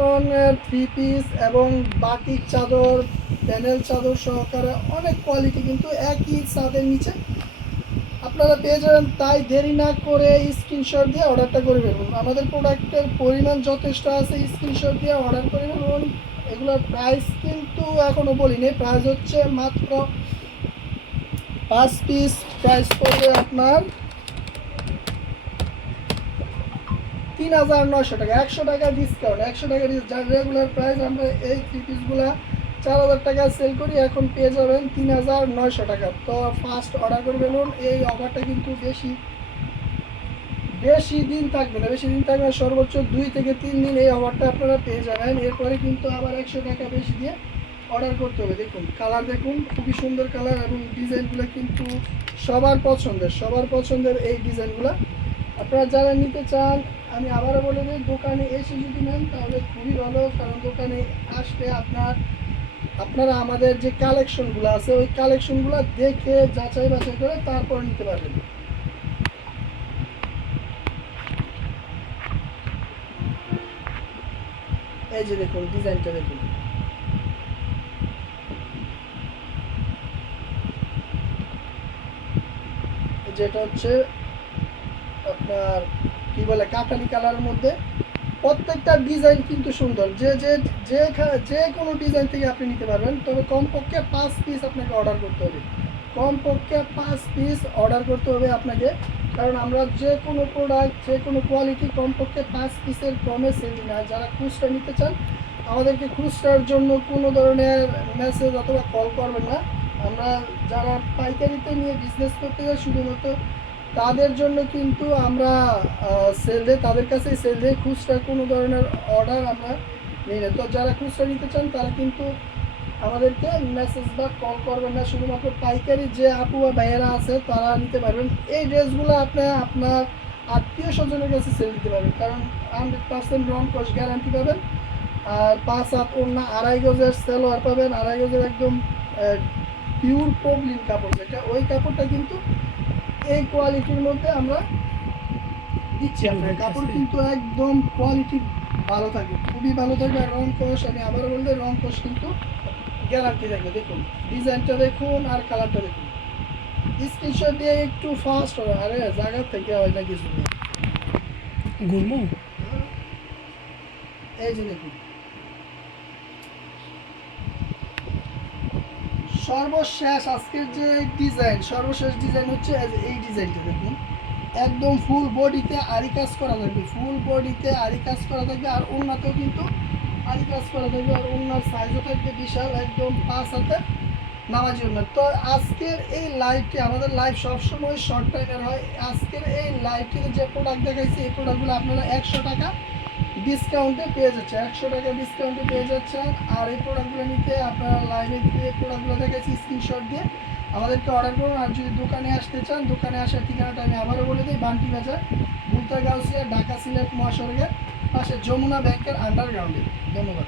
কালেকশনের three piece এবং batik চাদর, প্যানেল চাদর সহকারে অনেক কোয়ালিটি কিন্তু একই ছাদের নিচে আপনারা পেয়ে যাবেন। তাই দেরি না করে স্ক্রিনশট দিয়ে অর্ডারটা করে ফেলুন। আমাদের প্রোডাক্টের পরিমাণ যথেষ্ট আছে, স্ক্রিনশট দিয়ে অর্ডার করে ফেলুন। এগুলোর প্রাইস কিন্তু এখনও বলিনি, প্রাইস হচ্ছে মাত্র 5 পিস প্রাইস পড়বে আপনার 3900 টাকা। 100 টাকা ডিসকাউন্ট, 100 টাকা যার রেগুলার প্রাইস আমরা এই থ্রি পিসগুলো 4000 টাকা সেল করি, এখন পেয়ে যাবেন 3900 টাকা। তো ফার্স্ট অর্ডার করে ফেলুন। এই অফারটা কিন্তু বেশি দিন থাকবে না, সর্বোচ্চ 2 থেকে 3 দিন এই অফারটা আপনারা পেয়ে যাবেন। এরপরে কিন্তু আবার 100 টাকা বেশি দিয়ে অর্ডার করতে হবে। দেখুন কালার, দেখুন খুবই সুন্দর কালার এবং ডিজাইনগুলো কিন্তু সবার পছন্দের এই ডিজাইনগুলো আপনারা যারা নিতে চান, আমি আবারও বলে দিই, দোকানে এসে যদি নেন তাহলে খুবই ভালো, কারণ দোকানে আসলে আপনারা আমাদের যে কালেকশনগুলো আছে ওই কালেকশনগুলো দেখে যাচাই বাছাই করে তারপর নিতে পারবেন। এই যে দেখুন ডিজাইনটা দেখুন, যেটা হচ্ছে আপনার কি বলে কাঠালি কালারের মধ্যে। প্রত্যেকটা ডিজাইন কিন্তু সুন্দর, যে কোনো ডিজাইন থেকে আপনি নিতে পারবেন। তবে কমপক্ষে 5 পিস আপনাকে অর্ডার করতে হবে, আপনাকে, কারণ আমরা যে কোনো প্রোডাক্ট, যে কোনো কোয়ালিটি কমপক্ষে 5 পিসের কমে সেল দিই না। যারা খুচরা নিতে চান আমাদেরকে খুচরার জন্য কোনো ধরনের মেসেজ অথবা কল করবেন না। আমরা যারা পাইকারিতে নিয়ে বিজনেস করতে যাই শুধুমাত্র তাদের জন্য কিন্তু আমরা সেল দিই, তাদের কাছেই সেল দিই। খুচরা কোনো ধরনের অর্ডার আমরা নিই না। তো যারা খুচরা নিতে চান তারা কিন্তু আমাদেরকে মেসেজ বা কল করবেন না, শুধুমাত্র পাইকারি যে আপু বা ভাইয়েরা আছে তারা নিতে পারবেন। এই ড্রেসগুলো আপনি আপনার আত্মীয় স্বজনের কাছে সেল দিতে পারবেন, কারণ 100% রং কস গ্যারান্টি পাবেন। আর 5 হাত ওড়না, 2.5 গজের সেলোয়ার পাবেন, 2.5 গজের একদম পিওর প্রবলিন কাপড়, যেটা ওই কাপড়টা কিন্তু এই কোয়ালিটির মধ্যে আমরা দিচ্ছি। আপনার কাপড় কিন্তু একদম কোয়ালিটি ভালো থাকবে, খুবই ভালো থাকবে। আর রং কস, আমি আবারও বলতে, রং কস কিন্তু গ্যারান্টি থাকবে। দেখুন ডিজাইনটা দেখুন আর কালারটা দেখুন। স্ক্রিনশট দিয়ে একটু ফাস্ট হবে, আরে জায়গা থেকে হয় না কিছু নেই ঘুরবো। এই যে দেখুন সর্বশেষ আজকের যে সর্বশেষ ডিজাইন হচ্ছে এই ডিজাইনটা দেখুন, একদম ফুল বডিতে আরি কাজ করা থাকবে, আর ওড়নাতেও কিন্তু আরি কাজ করা থাকবে, আর ওড়নার সাইজও থাকবে বিশাল, একদম 5 হাতে নামাজি ওড়না। তো আজকের এই লাইভটি, আমাদের লাইভ সবসময় শর্ট টাইমের হয়, আজকের এই লাইভটিতে যে প্রোডাক্ট দেখাইছি এই প্রোডাক্টগুলো আপনারা 100 টাকা ডিসকাউন্টে পেয়ে যাচ্ছে, 100 টাকা ডিসকাউন্টে পেয়ে যাচ্ছেন। আর এই প্রোডাক্টগুলো নিতে আপনারা লাইভে দিয়ে প্রোডাক্টগুলো দেখাচ্ছি স্ক্রিনশট দিয়ে আমাদেরকে অর্ডার করুন। আর যদি দোকানে আসতে চান, দোকানে আসার ঠিকানাটা আমি আবারও বলে দিই, বান্টি বাজার, ভুলতা গাউসিয়া, ঢাকা সিলেট মহাসড়কের পাশে যমুনা ব্যাংকের আন্ডারগ্রাউন্ডে। ধন্যবাদ।